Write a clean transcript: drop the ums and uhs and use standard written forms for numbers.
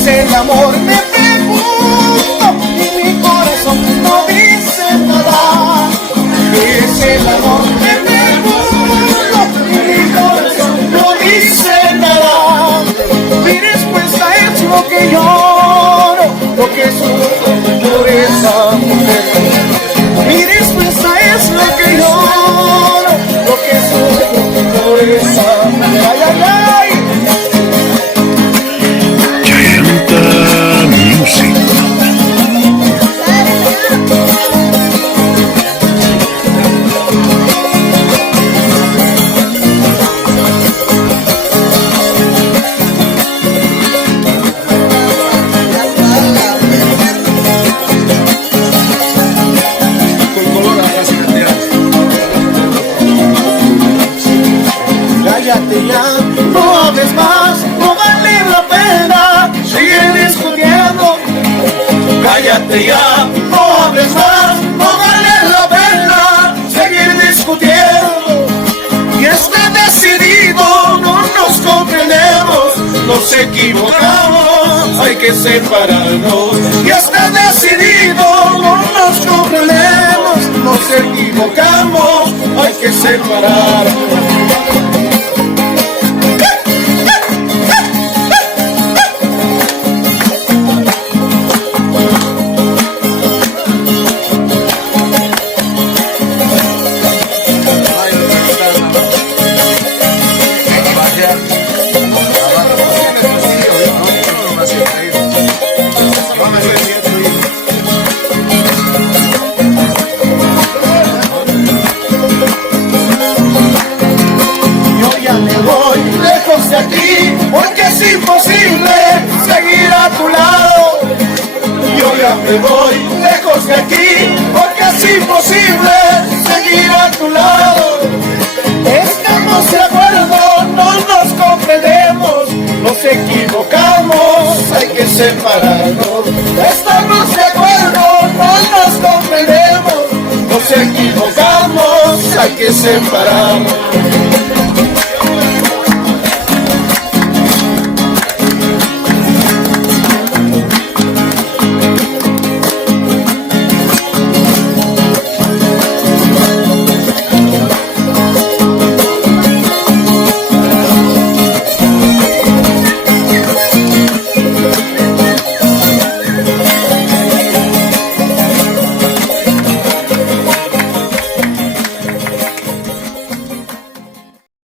es el amor? Me pregunto y mi corazón no dice nada. ¿Qué es el amor? Me pregunto y mi corazón no dice nada. Mi respuesta es lo que lloro, lo que sufro por esa mujer. Mi respuesta es lo que lloro, lo que sufro por esa mujer. Ay, ay, ay. Gianta Music. Cállate ya, no hables más, no vale la pena seguir discutiendo. Cállate ya, no hables más, no vale la pena seguir discutiendo. Y está decidido, no nos comprendemos, nos equivocamos, hay que separarnos. Y está decidido, no nos comprendemos, nos equivocamos, hay que separarnos. De aquí, porque es imposible seguir a tu lado. Yo ya me voy lejos de aquí, porque es imposible seguir a tu lado. Estamos de acuerdo, no nos comprendemos, nos equivocamos, hay que separarnos. Estamos de acuerdo, no nos comprendemos, nos equivocamos, hay que separarnos.